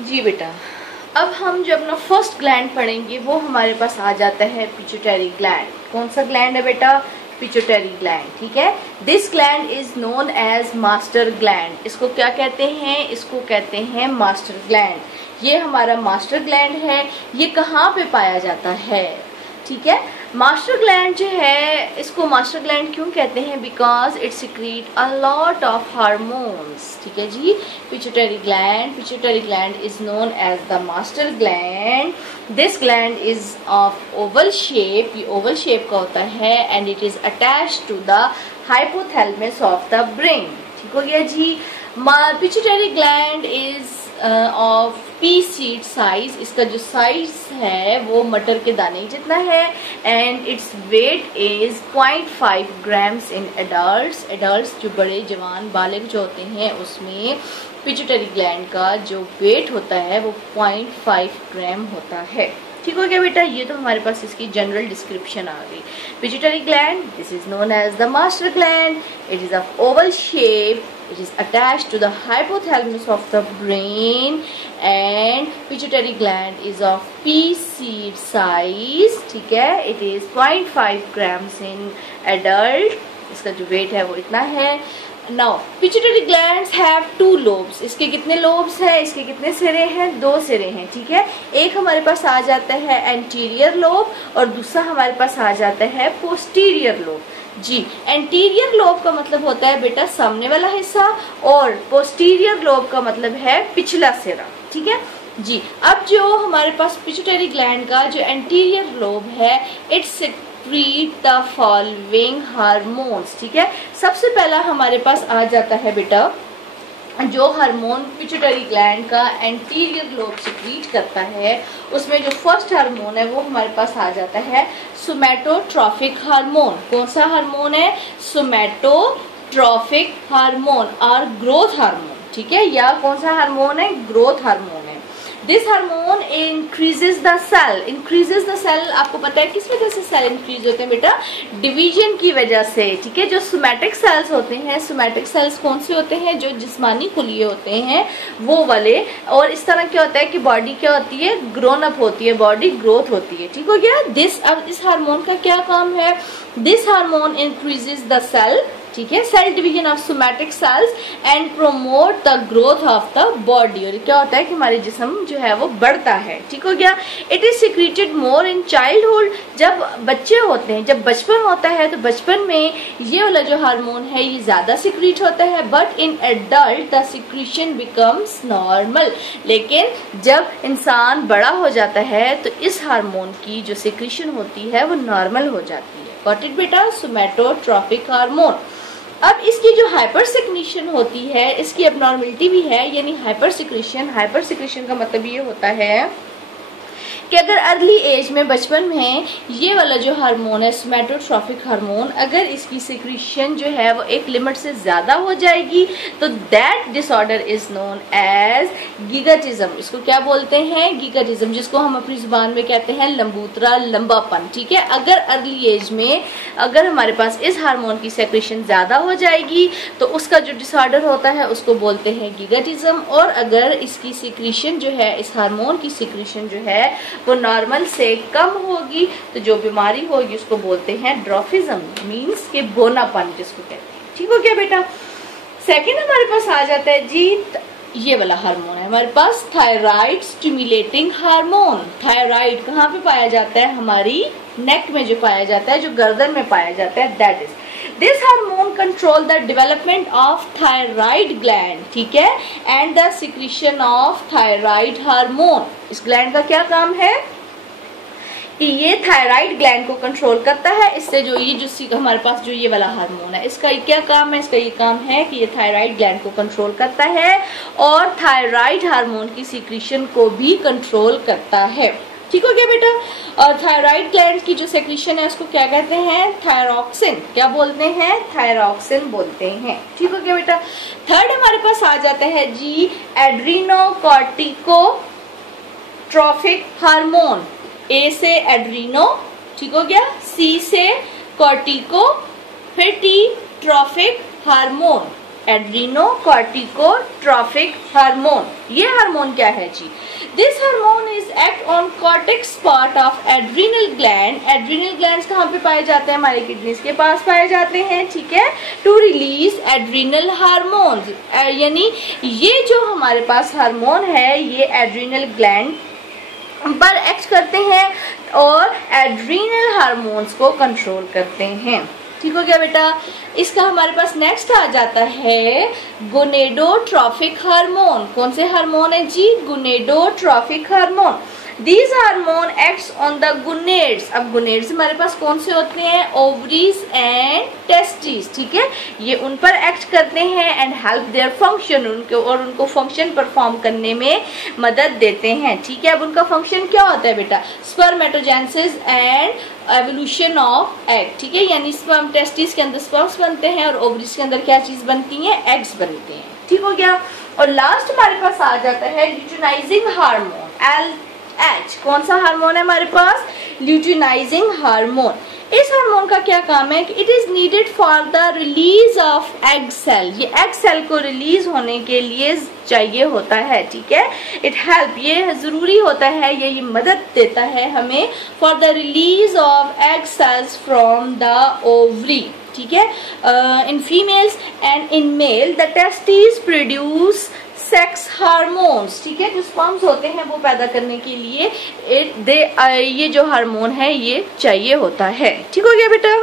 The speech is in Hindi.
जी बेटा, अब हम जो अपना फर्स्ट ग्लैंड पढ़ेंगे वो हमारे पास आ जाता है पिट्यूटरी ग्लैंड। कौन सा ग्लैंड है बेटा? Pituitary gland. ठीक है, this gland is known as master gland. इसको क्या कहते हैं? इसको कहते हैं मास्टर ग्लैंड। ये हमारा मास्टर ग्लैंड है। ये कहाँ पे पाया जाता है? ठीक है, मास्टर ग्लैंड जो है, इसको मास्टर ग्लैंड क्यों कहते हैं? Because it secrete a lot of hormones. ठीक है जी, pituitary gland is known as the master gland. This gland is of oval shape, ये ओवल शेप का होता है, and it is attached to the hypothalamus of the brain. ठीक हो गया जी। Pituitary gland is of pea seed size. इसका जो साइज है वो मटर के दाने जितना है, and its weight is 0.5 grams in adults. Adults जो बड़े जवान बालिग जो होते हैं उसमें पिट्यूटरी ग्लैंड का जो वेट होता है वो 0.5 ग्राम होता है। ठीक हो गया बेटा, ये तो हमारे पास इसकी जनरल डिस्क्रिप्शन आ गई। Pituitary gland, this is known as the master gland. It is of oval shape, it is attached to the hypothalamus of the brain, and pituitary gland is of pea seed size. ठीक है, it is 0.5 grams in adult. इसका जो weight है वो इतना है। Now pituitary glands have 2 lobes. इसके कितने lobes हैं? इसके कितने सिरे हैं? 2 सिरे हैं। ठीक है, एक हमारे पास आ जाता है anterior lobe और दूसरा हमारे पास आ जाता है posterior lobe। जी, एंटीरियर लोब का मतलब होता है बेटा सामने वाला हिस्सा, और पोस्टीरियर लोब का मतलब है पिछला सिरा। ठीक है जी। अब जो हमारे पास पिट्यूटरी ग्लैंड का जो एंटीरियर लोब है, it secrete the following hormones. ठीक है, सबसे पहला हमारे पास आ जाता है बेटा जो हार्मोन पिट्यूटरी ग्लैंड का एंटीरियर लोब सिक्रीट करता है, उसमें जो फर्स्ट हार्मोन है वो हमारे पास आ जाता है सोमैटोट्रॉफिक हार्मोन। कौन सा हार्मोन है? सोमैटोट्रॉफिक हार्मोन और ग्रोथ हार्मोन। ठीक है, या कौन सा हार्मोन है? ग्रोथ हार्मोन है। This hormone increases the cell. Increases the cell, आपको पता है किस वजह से सेल इंक्रीज होते हैं बेटा? डिवीजन की वजह से। ठीक है, जो सोमैटिक सेल्स होते हैं, सोमैटिक सेल्स कौन से होते हैं? जो जिस्मानी खुलिये होते हैं वो वाले। और इस तरह क्या होता है कि बॉडी क्या होती है? ग्रोन अप होती है, बॉडी ग्रोथ होती है। ठीक हो गया। अब इस हार्मोन का क्या काम है? This hormone increases the cell, ठीक है, cell division of somatic cells and promote the growth of the body. और क्या होता है कि हमारे जिस्म जो है वो बढ़ता है। ठीक हो गया। It is secreted more in childhood. जब बच्चे होते हैं, जब बचपन होता है, तो बचपन में ये वाला जो हार्मोन है ये ज्यादा सिक्रीट होता है, but in adult the secretion becomes normal. लेकिन जब इंसान बड़ा हो जाता है तो इस हार्मोन की जो सिक्रीशन होती है वो नॉर्मल हो जाती है। गॉट इट बेटा? सोमैटोट्रॉफिक हार्मोन। अब इसकी जो हाइपर सिक्रीशन होती है, इसकी एबनॉर्मलिटी भी है, यानी हाइपर सिक्रीशन का मतलब ये होता है कि अगर अर्ली एज में, बचपन में, ये वाला जो हार्मोन है सोमैटोट्रॉफिक हार्मोन, अगर इसकी सिक्रीशन जो है वो एक लिमिट से ज्यादा हो जाएगी तो that disorder is known as gigantism. इसको क्या बोलते हैं? गिगाटिज्म, जिसको हम अपनी जुबान में कहते हैं लंबूतरा, लंबापन। ठीक है, अगर अर्ली एज में अगर हमारे पास इस हार्मोन की सिक्रीशन ज्यादा हो जाएगी तो उसका जो डिसऑर्डर होता है उसको बोलते हैं गिगाटिज्म। और अगर इसकी सिक्रीशन जो है, इस हार्मोन की सिक्रीशन जो है वो नॉर्मल से कम होगी तो जो बीमारी होगी उसको बोलते हैं ड्रॉफिज्म, मींस के बोनापन जिसको कहते हैं। ठीक हो गया बेटा। सेकंड हमारे पास आ जाता है जी, ये वाला हार्मोन है हमारे पास थायराइड स्टिमुलेटिंग हार्मोन। थायराइड कहाँ पे पाया जाता है? हमारी नेक में जो पाया जाता है, जो गर्दन में पाया जाता है, that is this hormone control the development of thyroid gland. ठीक है, and the secretion of thyroid hormone. इस ग्लैंड का क्या काम है कि ये थायराइड ग्लैंड को कंट्रोल करता है। इससे जो ये जो हमारे पास जो ये वाला हार्मोन है, इसका क्या काम है? इसका ये काम है कि ये थायराइड ग्लैंड को कंट्रोल करता है और थायराइड हार्मोन की सिक्रीशन को भी कंट्रोल करता है। ठीक हो गया बेटा। और थायराइड ग्लैंड की जो सेक्रीशन है उसको क्या कहते हैं? थायरॉक्सिन। क्या बोलते हैं? थायरॉक्सिन बोलते हैं। ठीक हो गया बेटा। थर्ड हमारे पास आ जाता है जी एड्रीनोकॉर्टिकोट्रॉफिक हार्मोन। ए से एड्रीनो, ठीक हो गया, सी से कॉर्टिको, फिर T trophic hormone. Adrenocorticotrophic hormone. ये हार्मोन क्या है जी? This hormone is act on cortex part of adrenal gland. Adrenal gland कहाँ पे पाए जाते हैं? हमारे किडनीज के पास पाए जाते हैं, ठीक है। टू रिलीज एड्रीनल हार्मोन्स, यानी ये जो हमारे पास हार्मोन है ये एड्रीनल ग्लैंड पर एक्ट करते हैं और एड्रीनल हार्मोन्स को कंट्रोल करते हैं। ठीक हो गया बेटा। इसका हमारे पास नेक्स्ट आ जाता है गोनेडोट्रॉफिक हार्मोन। कौन से हार्मोन है जी? गोनेडोट्रॉफिक hormone. These hormone acts on the gonads। अब gonads हमारे पास कौन से होते हैं? ओवरीज एंड टेस्टिस, ठीक है। ये उन पर एक्ट करते हैं एंड हेल्प देयर फंक्शन, उनको फंक्शन परफॉर्म करने में मदद देते हैं, ठीक है। अब उनका फंक्शन क्या होता है बेटा? Spermatogenesis and evolution of egg, ठीक है। यानी स्पर्म टेस्टिस के अंदर स्पर्म्स बनते हैं और ओवरीज के अंदर क्या चीज बनती है? एग्स बनते हैं, ठीक हो गया। और लास्ट हमारे पास आ जाता है ल्यूटिनाइजिंग हार्मोन, LH। कौन सा हार्मोन है हमारे पास? Luteinizing hormone. इस हार्मोन का क्या काम है कि it is needed for the release of egg cell. ये एग सेल को रिलीज होने के लिए चाहिए होता है, ठीक है। इट हेल्प, ये जरूरी होता है, ये मदद देता है हमें for the release of egg cells from the ovary, ठीक है। In females and in male the testis produce sex hormones, ठीक है। जो स्पर्म्स होते हैं वो पैदा करने के लिए ये जो हार्मोन है ये चाहिए होता है, ठीक हो गया बेटा।